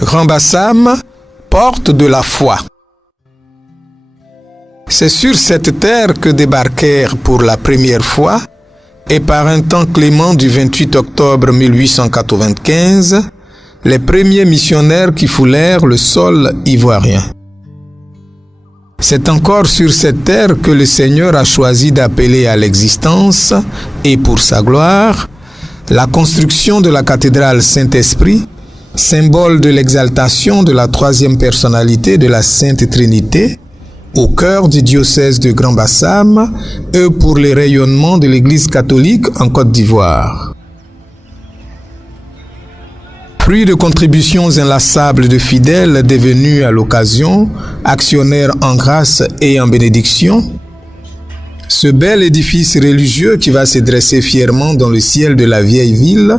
Grand Bassam, porte de la foi. C'est sur cette terre que débarquèrent pour la première fois, et par un temps clément du 28 octobre 1895, les premiers missionnaires qui foulèrent le sol ivoirien. C'est encore sur cette terre que le Seigneur a choisi d'appeler à l'existence, et pour sa gloire, la construction de la cathédrale Saint-Esprit, symbole de l'exaltation de la troisième personnalité de la Sainte Trinité, au cœur du diocèse de Grand Bassam et pour les rayonnements de l'Église catholique en Côte d'Ivoire. Fruit de contributions inlassables de fidèles devenus à l'occasion actionnaires en grâce et en bénédiction, ce bel édifice religieux qui va se dresser fièrement dans le ciel de la vieille ville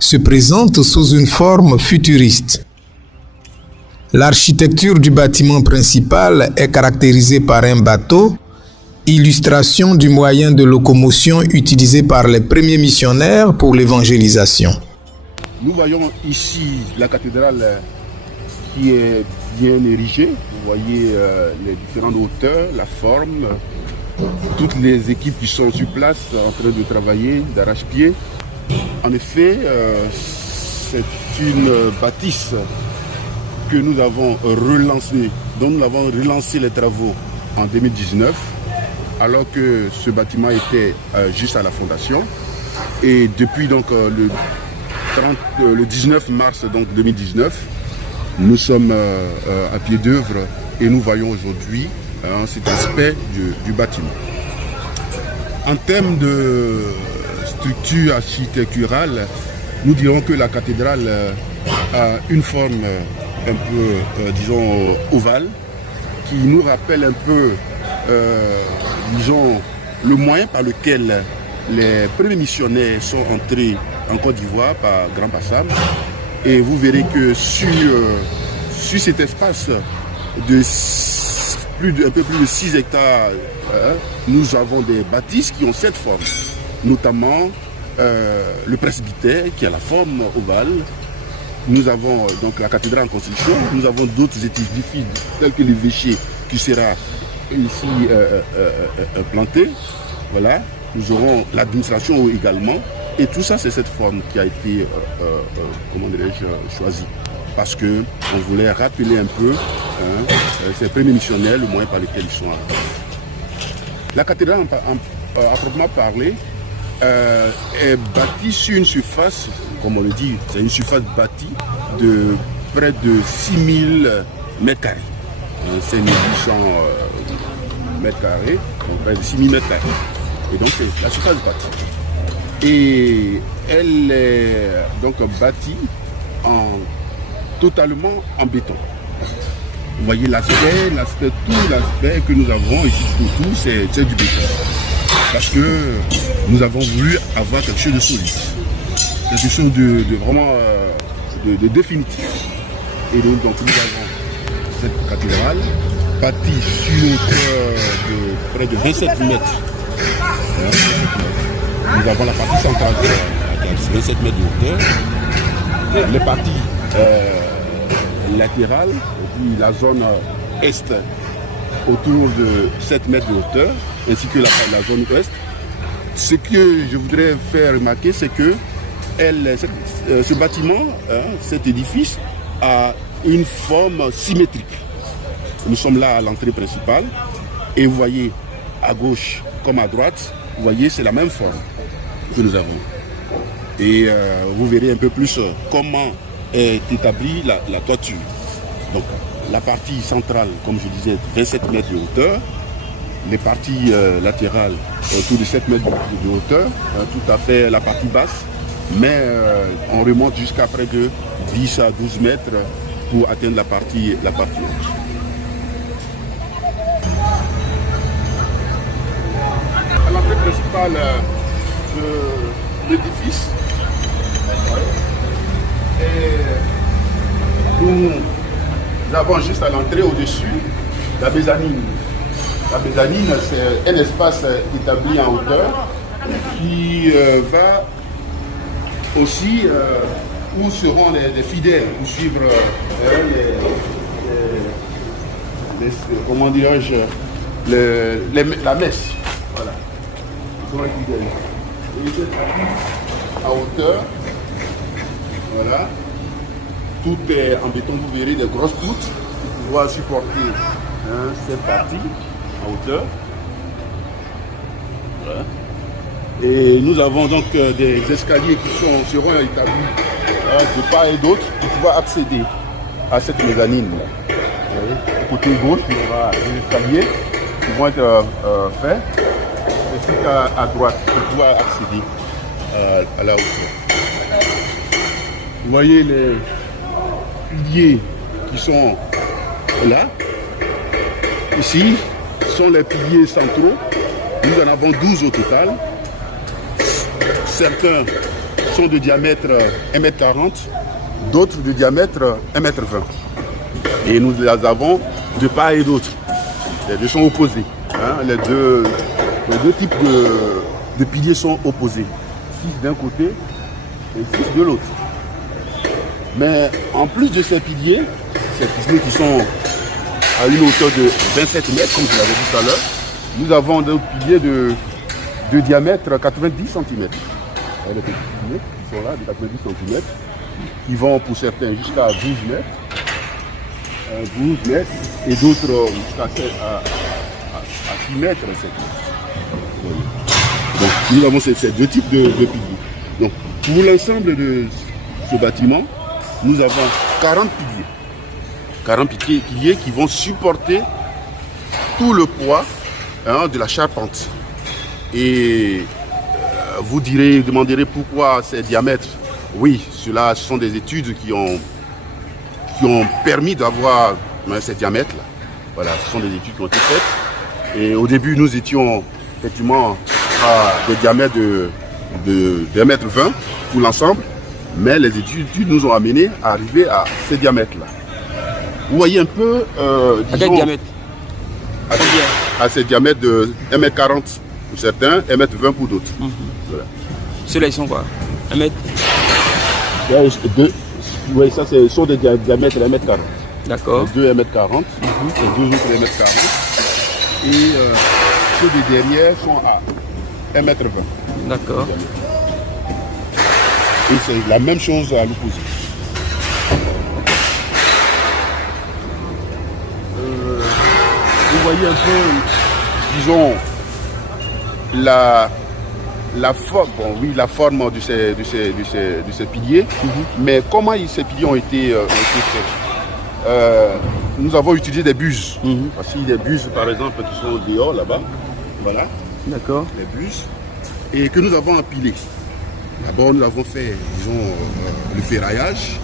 se présente sous une forme futuriste. L'architecture du bâtiment principal est caractérisée par un bateau, illustration du moyen de locomotion utilisé par les premiers missionnaires pour l'évangélisation. Nous voyons ici la cathédrale qui est bien érigée. Vous voyez les différentes hauteurs, la forme, toutes les équipes qui sont sur place en train de travailler d'arrache-pied. En effet, c'est une bâtisse que nous avons relancée, dont nous avons relancé les travaux en 2019, alors que ce bâtiment était juste à la fondation. Et depuis donc le 19 mars donc, 2019, nous sommes à pied d'œuvre et nous voyons aujourd'hui cet aspect du bâtiment. En termes de structure architecturale, nous dirons que la cathédrale a une forme un peu, disons, ovale, qui nous rappelle un peu, disons, le moyen par lequel les premiers missionnaires sont entrés en Côte d'Ivoire par Grand Bassam. Et vous verrez que sur cet espace de un peu plus de 6 hectares, nous avons des bâtisses qui ont cette forme, notamment le presbytère qui a la forme ovale. Nous avons donc la cathédrale en construction, nous avons d'autres édifices tels que l'évêché qui sera ici planté. Voilà. Nous aurons l'administration également. Et tout ça, c'est cette forme qui a été, comment dirais-je, choisie. Parce qu'on voulait rappeler un peu ces premiers missionnaires, le moyen par lequel ils sont arrivés. La cathédrale, à proprement parler, est bâtie sur une surface, comme on le dit, c'est une surface bâtie de près de 6000 mètres carrés. 5800 mètres carrés, donc près de 6000 mètres carrés. Et donc c'est la surface bâtie. Et elle est donc bâtie totalement en béton. Vous voyez tout l'aspect que nous avons ici autour, c'est du béton. Parce que nous avons voulu avoir quelque chose de solide, quelque chose de vraiment de définitif. Et donc nous avons cette cathédrale bâtie sur une hauteur de près de 27 mètres. Nous avons la partie centrale qui a 27 mètres de hauteur, les parties latérales, et puis la zone est autour de 7 mètres de hauteur, ainsi que la zone ouest. Ce que je voudrais faire remarquer, c'est que ce bâtiment, cet édifice, a une forme symétrique. Nous sommes là à l'entrée principale, et vous voyez à gauche comme à droite, vous voyez c'est la même forme que nous avons. Et vous verrez un peu plus comment est établie la toiture. Donc la partie centrale, comme je disais, 27 mètres de hauteur. Les parties latérales, autour de 7 mètres de hauteur, tout à fait la partie basse. Mais on remonte jusqu'à près de 10 à 12 mètres pour atteindre la partie haute. À l'entrée principale de l'édifice, nous avons juste à l'entrée au-dessus la mezzanine. La mezzanine, c'est un espace établi en hauteur qui va aussi où seront les fidèles pour suivre comment dirais-je, la messe. Voilà. Ils sont les fidèles. Et cette partie à hauteur, voilà, tout est en béton, vous verrez des grosses poutres pour pouvoir supporter cette partie à hauteur. Voilà. Et nous avons donc des escaliers qui seront établis de part et d'autre pour pouvoir accéder à cette mezzanine. Au côté gauche, il y aura des escaliers qui vont être faits, ainsi qu'à droite pour pouvoir accéder à la hauteur. Vous voyez les piliers qui sont là. Ici, ce sont les piliers centraux. Nous en avons 12 au total. Certains sont de diamètre 1,40 m, d'autres de diamètre 1,20 m. Et nous les avons de part et d'autre. Les deux sont opposés. Les deux types de piliers sont opposés. 6 d'un côté et 6 de l'autre. Mais en plus de ces piliers qui sont à une hauteur de 27 mètres, comme je l'avais dit tout à l'heure, nous avons des piliers de diamètre 90 cm. Les petits piliers qui sont là, de 90 cm, qui vont pour certains jusqu'à 12 mètres. 12 mètres et d'autres jusqu'à 6 mètres. Donc, nous avons ces deux types de piliers. Donc, pour l'ensemble de ce bâtiment, nous avons 40 piliers. 40 piliers qui vont supporter tout le poids de la charpente. Et vous demanderez pourquoi ces diamètres. Oui, ce sont des études qui ont permis d'avoir ces diamètres-là. Voilà, ce sont des études qui ont été faites. Et au début, nous étions effectivement à des diamètres de 1,20 m pour l'ensemble. Mais les études nous ont amenés à arriver à ces diamètres-là. Vous voyez un peu... à quel diamètre? À ces diamètres de 1,40 m pour certains, 1,20 m pour d'autres. Voilà. Ceux-là, ils sont quoi? 1 mètre? Oui, ça, ce sont des diamètres de 1,40 m. D'accord. Deux 1,40 m, et deux autres 1,40 m. Et ceux de derrière sont à 1,20 m. D'accord. Et c'est la même chose à l'opposé. Vous voyez un peu, disons, la forme de ces piliers, mais comment ces piliers ont été faits. Nous avons utilisé des buses. Voici des buses, par exemple, qui sont dehors, là-bas. Voilà. D'accord. Les buses. Et que nous avons empilées. D'abord, nous avons fait, disons, le ferraillage.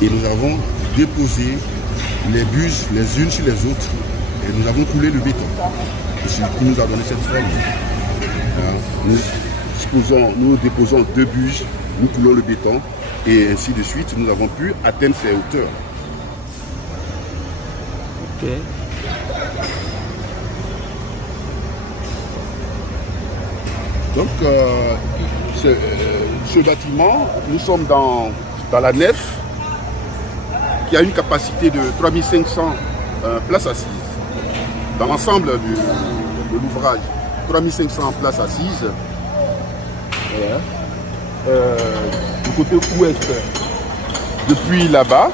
Et nous avons déposé les buses les unes sur les autres. Et nous avons coulé le béton. Ce qui nous a donné cette forme. Nous déposons 2 buses, nous coulons le béton. Et ainsi de suite, nous avons pu atteindre ces hauteurs. Ok. Donc, ce bâtiment, nous sommes dans la nef, qui a une capacité de 3500 places assises. Dans l'ensemble de l'ouvrage, 3500 places assises. Du côté ouest, depuis là-bas,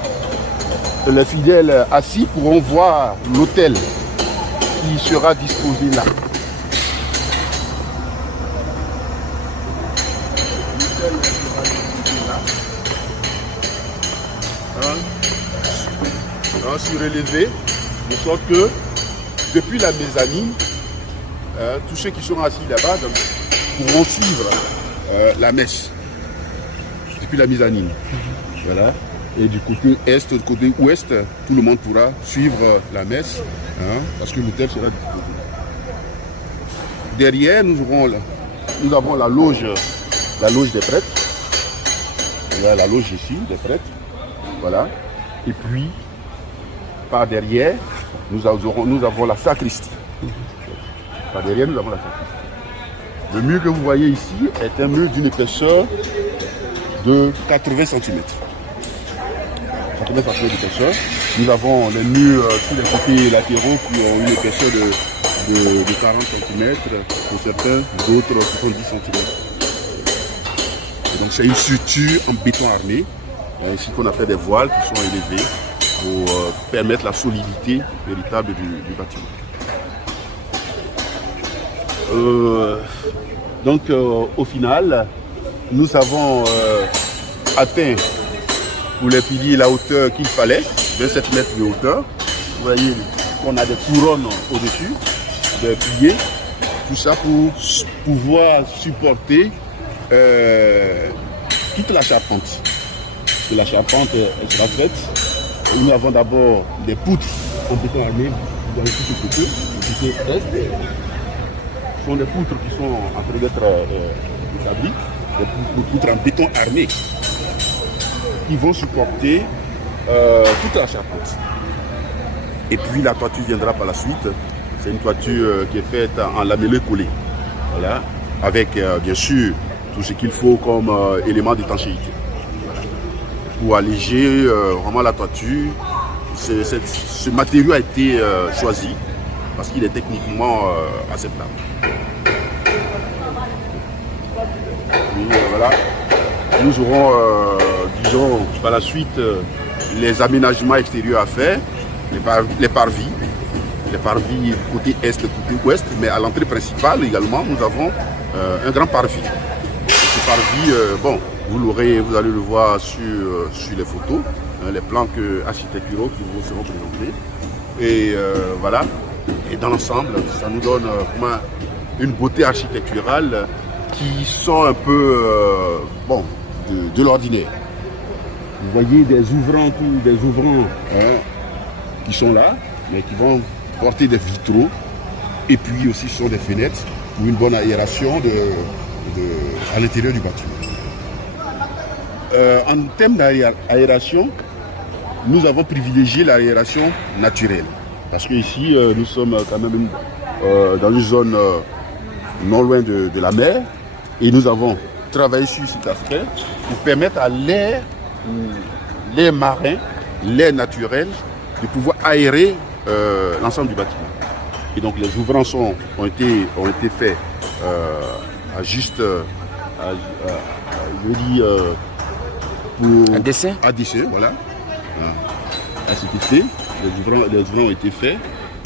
les fidèles assis pourront voir l'hôtel qui sera disposé là. Surélevé, de sorte que depuis la mezzanine, tous ceux qui sont assis là-bas pourront suivre la messe depuis la mezzanine. Voilà. Et du côté est, du côté ouest, tout le monde pourra suivre la messe, parce que l'hôtel sera disposé. Derrière, nous avons la loge des prêtres. Voilà, la loge ici des prêtres. Voilà. Et puis, par derrière, nous avons la sacristie. Par derrière, nous avons la sacristie. Le mur que vous voyez ici est un mur d'une épaisseur de 80 cm. 80 cm d'épaisseur. Nous avons les murs sur les côtés latéraux qui ont une épaisseur de 40 cm, pour certains, d'autres 70 cm. Et donc c'est une structure en béton armé, ici qu'on appelle des voiles qui sont élevés pour permettre la solidité véritable du bâtiment. Au final, nous avons atteint pour les piliers la hauteur qu'il fallait, 27 mètres de hauteur. Vous voyez qu'on a des couronnes au-dessus des piliers, tout ça pour pouvoir supporter toute la charpente. Parce que la charpente elle sera faite. Nous avons d'abord des poutres en béton armé dans le côté est. Ce sont des poutres qui sont en train d'être établies, des poutres en béton armé qui vont supporter toute la charpente. Et puis la toiture viendra par la suite. C'est une toiture qui est faite en lamellé collé. Voilà. Avec bien sûr tout ce qu'il faut comme élément d'étanchéité. Voilà. Pour alléger vraiment la toiture, ce matériau a été choisi parce qu'il est techniquement acceptable. Et, voilà. Nous aurons, disons, par la suite, les aménagements extérieurs à faire, les parvis côté est, côté ouest, mais à l'entrée principale également, nous avons un grand parvis. Et ce parvis, vous allez le voir sur les photos, les plans architecturaux qui vous seront présentés. Et voilà. Et dans l'ensemble, ça nous donne une beauté architecturale qui sort un peu de l'ordinaire. Vous voyez des ouvrants qui sont là, mais qui vont porter des vitraux. Et puis aussi ce sont des fenêtres pour une bonne aération à l'intérieur du bâtiment. En termes d'aération, nous avons privilégié l'aération naturelle. Parce qu'ici, nous sommes quand même dans une zone non loin de la mer. Et nous avons travaillé sur cet aspect pour permettre à l'air marin, l'air naturel, de pouvoir aérer l'ensemble du bâtiment. Et donc les ouvrants ont été faits à juste, un dessin. À dessin, voilà. À cet effet, les ouvrants ont été faits,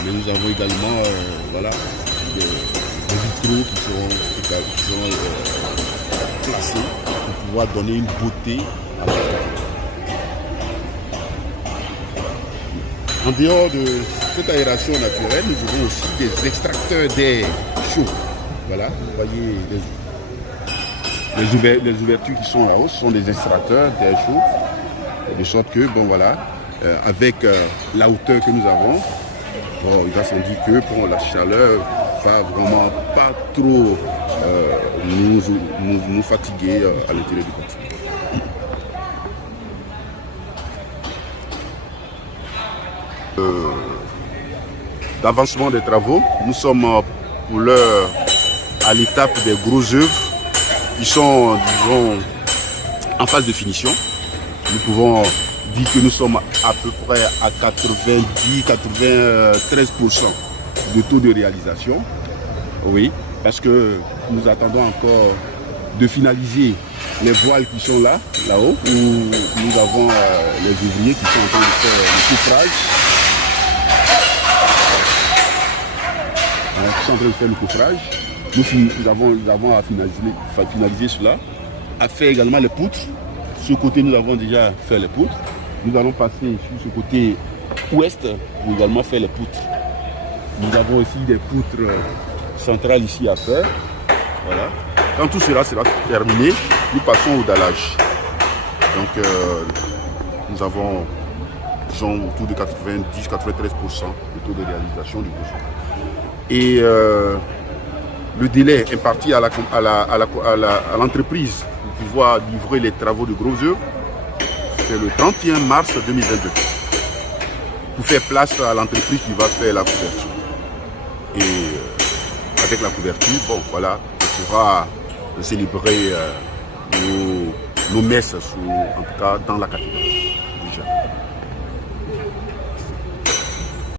mais nous avons également des vitraux qui seront placés pour pouvoir donner une beauté à la toiture. En dehors de cette aération naturelle, nous avons aussi des extracteurs d'air chaud. Voilà, vous voyez les ouvertures qui sont là-haut, ce sont des extracteurs d'air chaud. De sorte que, avec la hauteur que nous avons, il va sans dire que la chaleur va vraiment pas trop nous fatiguer à l'intérieur du bâtiment. D'avancement des travaux, nous sommes pour l'heure à l'étape des grosses œuvres qui sont, disons, en phase de finition. Nous pouvons dire que nous sommes à peu près à 90-93% de taux de réalisation. Oui, parce que nous attendons encore de finaliser les voiles qui sont là-haut, où nous avons les ouvriers qui sont en train de faire le coffrage. Qui sont en train de faire le coffrage. Nous avons à finaliser cela, à faire également les poutres. Ce côté, nous avons déjà fait les poutres. Nous allons passer sur ce côté ouest pour également faire les poutres. Nous avons aussi des poutres centrales ici à faire. Voilà. Quand tout cela sera terminé, nous passons au dallage. Donc, nous avons autour de 90-93% de taux de réalisation du projet. Et le délai imparti à l'entreprise pour pouvoir livrer les travaux de gros œuvres, c'est le 31 mars 2022. Pour faire place à l'entreprise qui va faire la couverture. Et avec la couverture, on pourra célébrer nos messes, en tout cas dans la cathédrale.